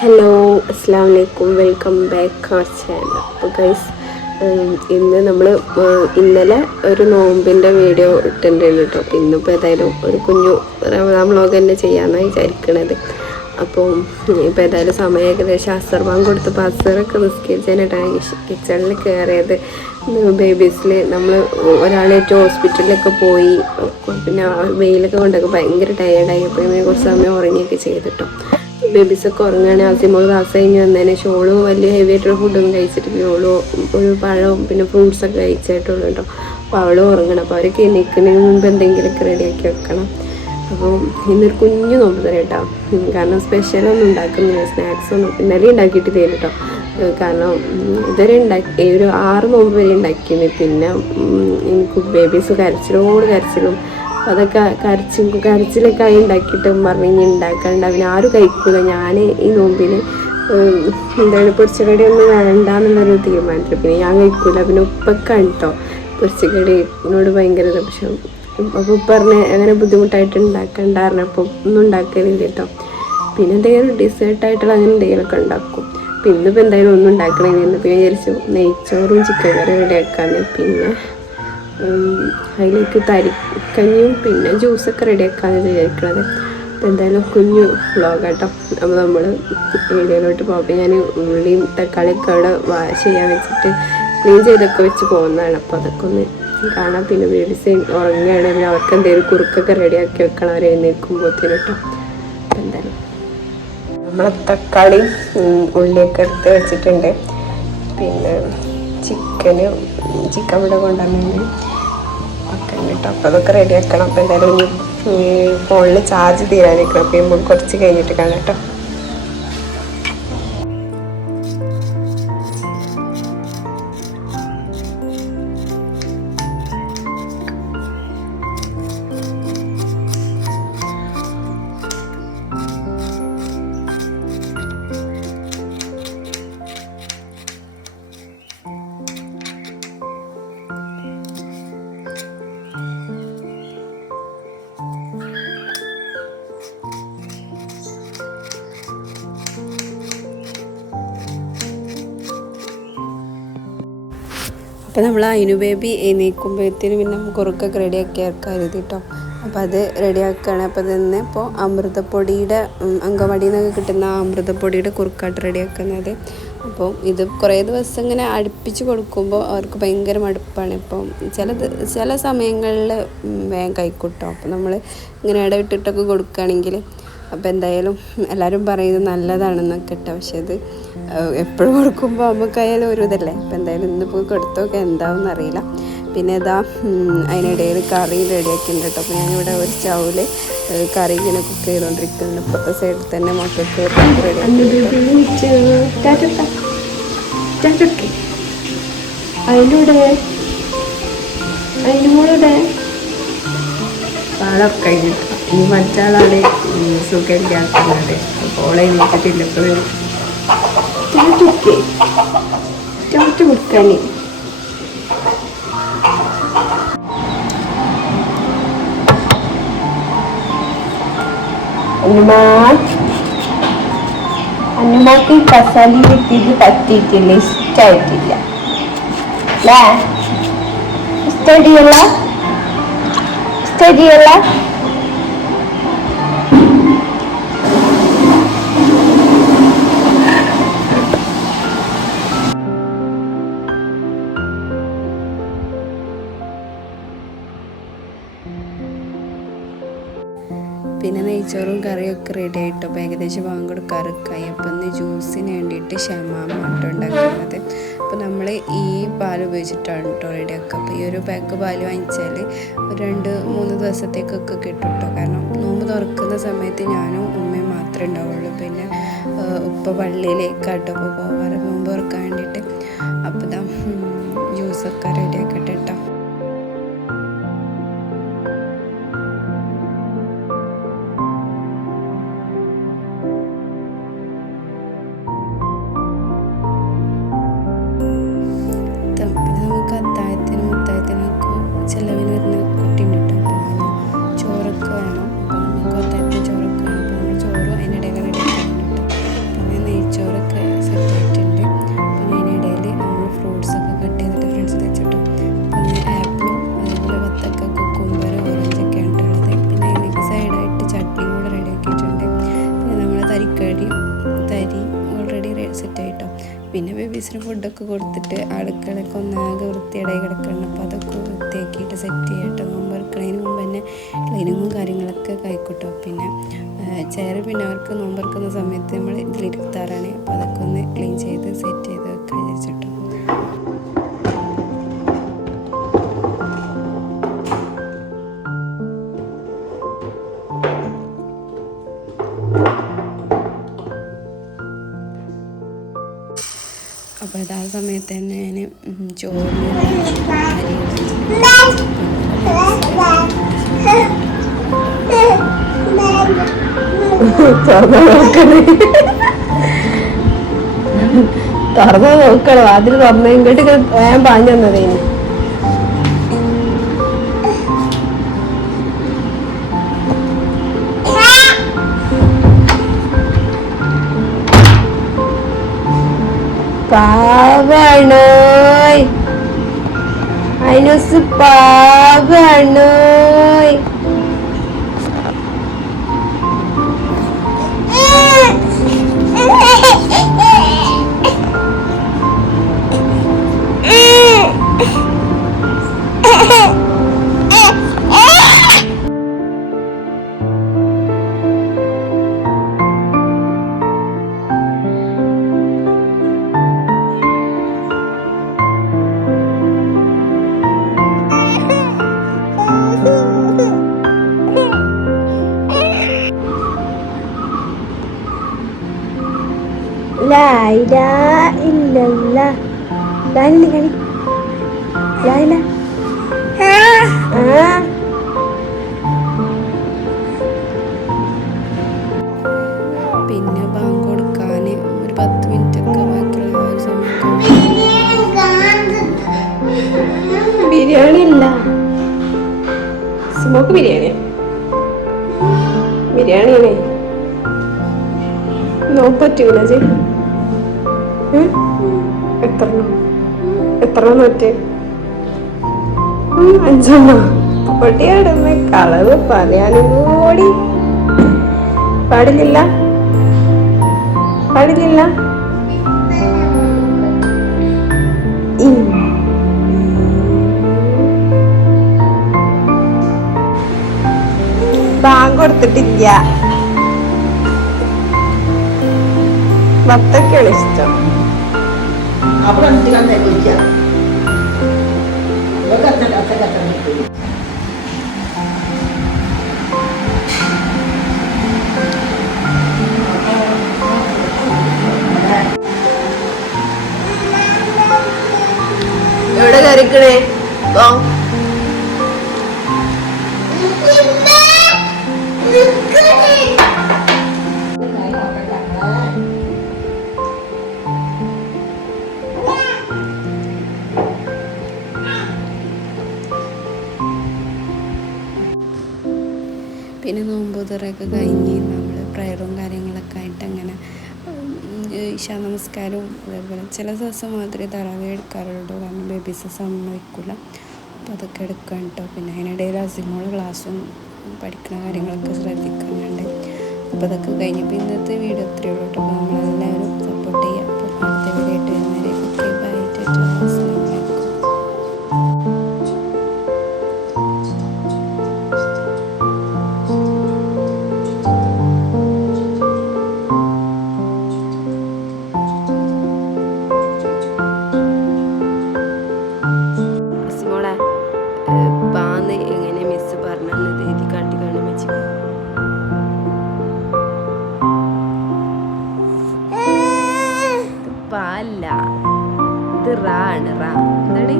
Hello, അസ്സാം വലൈക്കും, welcome back our channel. അപ്പോൾ ഗൈസ്, ഇന്ന് നമ്മൾ ഇന്നലെ ഒരു നോമ്പിൻ്റെ വീഡിയോ ഇട്ടിട്ടുണ്ടായിരുന്നു കേട്ടോ. അപ്പോൾ ഇന്നിപ്പോൾ ഏതായാലും ഒരു കുഞ്ഞു റമദാൻ വ്ളോഗ് തന്നെ ചെയ്യാമെന്നാണ് വിചാരിക്കണത്. അപ്പോൾ ഇപ്പോൾ ഏതായാലും സമയം ഏകദേശം അസർ ബാങ്ക് കൊടുത്തപ്പോൾ അസറൊക്കെ നിസ്കരിച്ചതിനായിട്ടാണ് കിച്ചണിൽ കയറിയത്. ബേബീസിൽ നമ്മൾ ഒരാളേറ്റ് ഹോസ്പിറ്റലിലൊക്കെ പോയി, പിന്നെ വെയിലൊക്കെ കൊണ്ടൊക്കെ ഭയങ്കര ടയേർഡായി. അപ്പോൾ ഇങ്ങനെ കുറച്ച് സമയം ഉറങ്ങിയൊക്കെ ചെയ്തിട്ടോ. ബേബീസൊക്കെ ഉറങ്ങുകയാണെങ്കിൽ ആദ്യമോൾ ക്ലാസ് കഴിഞ്ഞ് വന്നതിന് ഷോളും വലിയ ഹെവി ആയിട്ടുള്ള ഫുഡൊന്നും കഴിച്ചിട്ട് ഷോളും ഒരു പഴവും പിന്നെ ഫ്രൂട്ട്സൊക്കെ കഴിച്ചിട്ടുള്ളൂ കേട്ടോ. അപ്പോൾ അവളും ഉറങ്ങണം. അപ്പോൾ അവരൊക്കെ എണീക്കുന്നതിന് മുമ്പ് എന്തെങ്കിലുമൊക്കെ റെഡിയാക്കി വെക്കണം. അപ്പോൾ ഇന്നൊരു കുഞ്ഞു നോമ്പ് തരാം കേട്ടോ. കാരണം സ്പെഷ്യലൊന്നും ഉണ്ടാക്കുന്നില്ല, സ്നാക്സൊന്നും ഇന്നലെ ഉണ്ടാക്കിയിട്ടില്ല കേട്ടോ. കാരണം ഇതുവരെ ഒരു 6 നോമ്പ് വരെ ഉണ്ടാക്കിയിരുന്നു. പിന്നെ എനിക്ക് ബേബീസ് കരച്ചിലും അതൊക്കെ കരച്ചിലൊക്കെ ആയി ഉണ്ടാക്കിയിട്ട് പറഞ്ഞ് ഉണ്ടാക്കണ്ട, പിന്നെ ആരും കഴിക്കില്ല. ഞാൻ ഈ നോമ്പിന് പൊരിച്ചക്കടി ഒന്നും വേണ്ടെന്നുള്ളൊരു തീരുമാനത്തിൽ പിന്നെ ഞാൻ കഴിക്കില്ല. പിന്നെ ഉപ്പൊക്കെ കേട്ടോ പൊരിച്ചക്കടിനോട് ഭയങ്കര പക്ഷെ അപ്പോൾ പറഞ്ഞ് അങ്ങനെ ബുദ്ധിമുട്ടായിട്ട് ഉണ്ടാക്കണ്ട പറഞ്ഞപ്പോൾ ഒന്നും ഉണ്ടാക്കലില്ല കേട്ടോ. പിന്നെ എന്തെങ്കിലും ഡെസേർട്ടായിട്ടുള്ള അങ്ങനെ എന്തെങ്കിലുമൊക്കെ ഉണ്ടാക്കും. പിന്നെ ഇന്നിപ്പോൾ എന്തായാലും ഒന്നും ഉണ്ടാക്കണമെങ്കിൽ ഇന്നിപ്പോൾ ഞാൻ വിചാരിച്ചു നെയ്ച്ചോറും ചിക്കൻ കറി റെഡിയാക്കാമെന്ന്. പിന്നെ അതിലേക്ക് തരിക്കഞ്ഞിയും പിന്നെ ജ്യൂസൊക്കെ റെഡിയാക്കാമെന്ന് വിചാരിക്കണത്. അപ്പോൾ എന്തായാലും കുഞ്ഞു വ്ളോഗാട്ടോ. അപ്പോൾ നമ്മൾ വീഡിയോയിലോട്ട് പോകുമ്പോൾ ഞാൻ ഉള്ളിയും തക്കാളിയൊക്കെ അവിടെ ചെയ്യാൻ വെച്ചിട്ട് ക്ലീൻ ചെയ്തൊക്കെ വെച്ച് പോകുന്നതാണ്. അപ്പോൾ അതൊക്കെ ഒന്ന് കാണാം. പിന്നെ ബേബീസ് ഉറങ്ങുകയാണെങ്കിൽ അവർക്ക് എന്തെങ്കിലും കുറുക്കൊക്കെ റെഡിയാക്കി വെക്കണം അവർ എഴുന്നേൽക്കുമ്പോഴത്തേനും കേട്ടോ. അപ്പോൾ എന്തായാലും നമ്മളെ തക്കാളി ഉള്ളിയൊക്കെ എടുത്ത് വെച്ചിട്ടുണ്ട്. പിന്നെ ചിക്കൻ ഇവിടെ കൊണ്ടുവന്നു ഒക്കെ കേട്ടോ. അപ്പോൾ അതൊക്കെ റെഡിയാക്കണം. അപ്പോൾ എന്തായാലും ഇനി ഫോണിൽ ചാർജ് തീരാനിരിക്കണം. അപ്പോൾ നമുക്ക് കുറച്ച് കഴിഞ്ഞിട്ട് കാണാം കേട്ടോ. അപ്പോൾ നമ്മൾ അതിനു ബേബി എണീക്കുമ്പോഴത്തേനും പിന്നെ കുറുക്കൊക്കെ റെഡിയാക്കി ഇറക്കാറ് കേട്ടോ. അപ്പോൾ അത് റെഡിയാക്കുകയാണ്. അപ്പോൾ തന്നെ ഇപ്പോൾ അമൃതപ്പൊടിയുടെ അങ്കവാടിയിൽ നിന്നൊക്കെ കിട്ടുന്ന അമൃതപ്പൊടിയുടെ കുറുക്കായിട്ട് റെഡിയാക്കുന്നത്. അപ്പോൾ ഇത് കുറേ ദിവസം ഇങ്ങനെ അടുപ്പിച്ച് കൊടുക്കുമ്പോൾ അവർക്ക് ഭയങ്കര മടുപ്പാണ്. ഇപ്പം ചില സമയങ്ങളിൽ വേഗം കഴിക്കൂട്ടോ. അപ്പോൾ നമ്മൾ ഇങ്ങനെ ഇടവിട്ടിട്ടൊക്കെ കൊടുക്കുകയാണെങ്കിൽ അപ്പോൾ എന്തായാലും എല്ലാവരും പറയുന്നത് നല്ലതാണെന്നൊക്കെ കേട്ടോ. പക്ഷെ ഇത് എപ്പോഴും കൊടുക്കുമ്പോൾ നമുക്കായാലും ഒരു ഇതല്ലേ. അപ്പോൾ എന്തായാലും ഇന്നിപ്പോൾ കൊടുത്തൊക്കെ എന്താവും അറിയില്ല. പിന്നെ ഇതാ അതിനിടയിൽ കറി റെഡിയാക്കിയിട്ടുണ്ട് കേട്ടോ. അപ്പോൾ ഞാനിവിടെ ഒരു സ്റ്റൗവിൽ കറി ഇങ്ങനെ കുക്ക് ചെയ്തുകൊണ്ടിരിക്കുന്നുണ്ട്. ഇപ്പോഴത്തെ സൈഡിൽ തന്നെ മക്കൾക്ക് അതിനൂടെ പാളൊക്കെ കഴിഞ്ഞിട്ട് ഇനി മറ്റാളാണ് സുഖമില്ലാത്തത്. അപ്പോൾ ഓളെ എണീറ്റിട്ടില്ല. ഇപ്പോൾ ചാറ്റ് കൊടുക്കാൻ അന്നുമാക്ക് കസാലി വെത്തിയിട്ട് പറ്റിയിട്ടില്ല, ഇഷ്ടമായിട്ടില്ല അല്ലേ? ഇഷ്ടമായിട്ടില്ല. പിന്നെ നെയ്ച്ചോറും കറിയൊക്കെ റെഡി ആയിട്ടോ. അപ്പോൾ ഏകദേശം കൊടുക്കാറൊക്കെയായി. അപ്പോൾ ഇന്ന് ജ്യൂസിന് വേണ്ടിയിട്ട് ഷമാമ കേട്ടോ ഉണ്ടാക്കുന്നത്. അപ്പോൾ നമ്മൾ ഈ പാൽ ഉപയോഗിച്ചിട്ടാണ് കേട്ടോ റെഡിയാക്കുക. അപ്പോൾ ഈ ഒരു പാക്ക് പാൽ വാങ്ങിച്ചാൽ ഒരു 2-3 ദിവസത്തേക്കൊക്കെ കിട്ടും കേട്ടോ. കാരണം നോമ്പ് തുറക്കുന്ന സമയത്ത് ഞാനും ഉമ്മയും മാത്രമേ ഉണ്ടാവുള്ളൂ. പിന്നെ ഉപ്പ പള്ളിയിലേക്കാട്ടോ ഇപ്പോൾ പോകാറ് നോമ്പ് തുറക്കാൻ വേണ്ടിയിട്ട്. അപ്പോൾ ഇതാ ജ്യൂസൊക്കെ റെഡിയാക്കട്ടെ കേട്ടോ. അത്താഴത്തിനൊക്കെ ചിലവിന് വരുന്ന കുട്ടിയുണ്ട് കേട്ടോ. അപ്പോൾ ചോറൊക്കെ വേണം. അപ്പോൾ നമുക്ക് അത്താഴത്തിന് ചോറൊക്കെ വേണം. അപ്പോൾ നമ്മൾ ചോറും അതിനിടയിൽ റെഡിയാക്കാൻ വേണ്ടിയിട്ട് പിന്നെ ആയിട്ടോ. പിന്നെ ബേബീസിന് ഫുഡൊക്കെ കൊടുത്തിട്ട് അടുക്കളയൊക്കെ ഒന്നാകെ വൃത്തിയേടായി കിടക്കണം. അപ്പോൾ അതൊക്കെ വൃത്തിയാക്കിയിട്ട് സെറ്റ് ചെയ്യട്ടോ. നോമ്പ് തുറക്കുന്നതിന് മുമ്പ് തന്നെ ക്ലീനിങ്ങും കാര്യങ്ങളൊക്കെ കഴിക്കട്ടോ. പിന്നെ ചെയർ പിന്നെ അവർക്ക് നോമ്പ് തുറക്കുന്ന സമയത്ത് നമ്മൾ ഇതിലിരുത്താറാണ്. അപ്പോൾ അതൊക്കെ ഒന്ന് ക്ലീൻ ചെയ്ത് സെറ്റ് ചെയ്ത് വെക്കാൻ വിചാരിച്ചിട്ടോ. അപ്പോൾ ആ സമയത്ത് തന്നെ ഞാൻ ചോറിന് തുറന്ന് നോക്കണം. അതിൽ തുറന്ന് ഇങ്ങോട്ട് വേഗം പാഞ്ഞു തന്നതേന്. പാവാണോയ് അയിനോസ് പാവാണോയ്. ലാ ഇലാഹ ഇല്ലല്ലാഹ്. ലായില കളി ലായില. പിന്നെ ബാങ്ക് കൊടുക്കാൻ ഒരു 10 മിനിറ്റൊക്കെ ബാക്കിയുള്ള ഒരു സമയത്ത് ബിരിയാണി ഇല്ല. സ്മോക്ക് ബിരിയാണി ബിരിയാണിയാണേ. നോമ്പ് പറ്റൂല ജി. എത്ര നോറ്റ്? 5 പൊടിയാടുന്ന കളവ് പറയാനും കൂടി പാടില്ല. ബാങ്ക് കൊടുത്തിട്ടില്ല. വത്തക്കാണ് ഇഷ്ടം. എവിടെ കറിക്കണേ? പിന്നെ നോമ്പ് തുറയൊക്കെ കഴിഞ്ഞ് നമ്മൾ പ്രയറും കാര്യങ്ങളൊക്കെ ആയിട്ട് അങ്ങനെ ഇശാ നമസ്കാരവും അതേപോലെ ചില ദിവസം മാത്രമേ തറാവീഹ് എടുക്കാറുള്ളൂ. കാരണം ബേബീസ് സമ്മതിക്കില്ല. അപ്പോൾ അതൊക്കെ എടുക്കാൻ കേട്ടോ. പിന്നെ അതിനിടയിൽ അസിമോള് ക്ലാസ്സും പഠിക്കുന്ന കാര്യങ്ങളൊക്കെ ശ്രദ്ധിക്കുന്നുണ്ട്. അപ്പോൾ അതൊക്കെ കഴിഞ്ഞപ്പോൾ ഇന്നത്തെ വീഡിയോ ഇത്രയേ ഉള്ളൂ കേട്ടോ. അപ്പോൾ നമ്മളെല്ലാവരും സപ്പോർട്ട് ചെയ്യുക. അപ്പോൾ അടുത്ത വീഡിയോ ആയിട്ട് വരുന്നവരെ ഓക്കെ ബൈ. പാന്ന് എങ്ങനെ മിസ് പറഞ്ഞത് എഴുതി കാട്ടിക്കാണ്ട് വെച്ച് പാല്ല. ഇത് റാ ആണ്. റാ എന്താണ്?